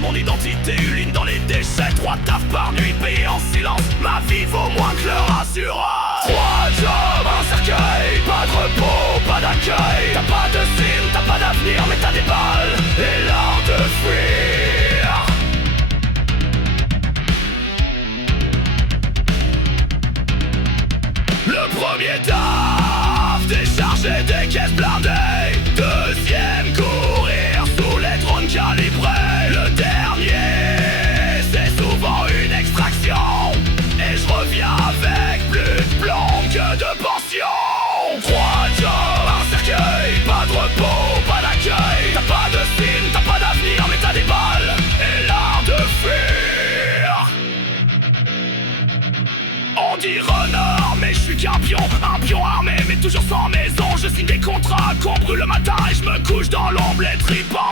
Mon identité uline dans les déchets. 3 tafs par nuit payés en silence. Ma vie vaut moins que leur assurance. 3 jobs, un cercueil. Pas de repos, pas d'accueil. T'as pas de cime, t'as pas d'avenir, mais t'as des balles et l'art de fuir. Le premier taf, décharger des caisses blindées. Deuxième, courir sous les drones calibrés. Le dernier, c'est souvent une extraction. Et je reviens avec plus de plan que de pension. 3 jobs, un cercueil. Pas de repos, pas d'accueil. T'as pas de style, t'as pas d'avenir, mais t'as des balles et l'art de fuir. On dit renard, mais je suis qu'un pion. Un pion armé, mais toujours sans maison. Je signe des contrats qu'on brûle le matin et je me couche dans l'ombre, les tripes en